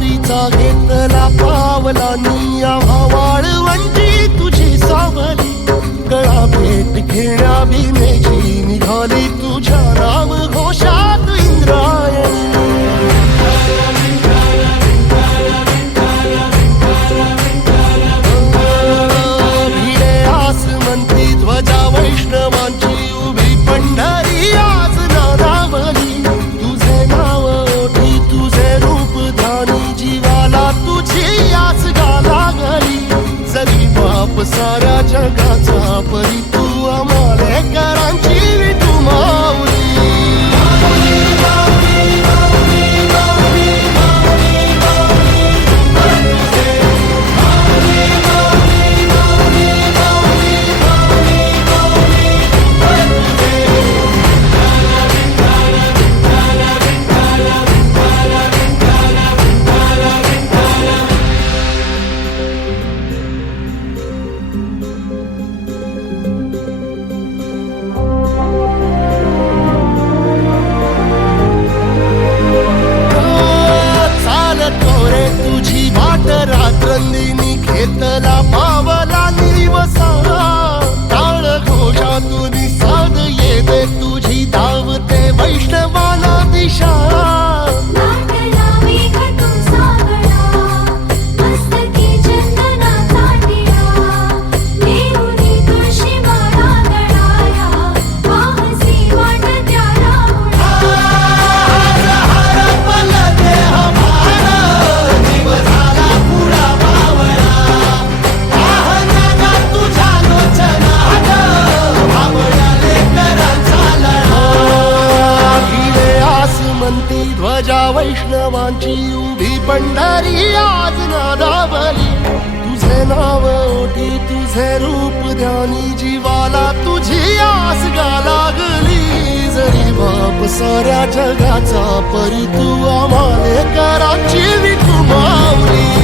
वारीचा घेतला पावला निया वाळवंटी तुझी सावली गळा भेट घेण्या भीमेची निघाली तुझ्या नाम घोषात इंद्रायणी भिडे आसमंती ध्वजा वैष्णवांची उभी पंढरी आज नादावली तुझे नाव ओठी तुझे रूप ध्यानी जीवाला तुझी आस गाला गली जरी बाप साऱ्या जगाचा परी तू आमालेकरांची विठू माऊली रात्रंदिनी घेतला पावला निवसा टाळ घोषातून साध येते तुझी धावते वैष्णवाला दिशा ध्वजा वैष्णवांची उभी पंढरी आज नादावली तुझे नाव ओठी तुझे रूप ध्यानी जीवाला तुझी आस गा लागली जरी बाप साऱ्या जगाचा परी तू आमालेकरांची विठू माऊली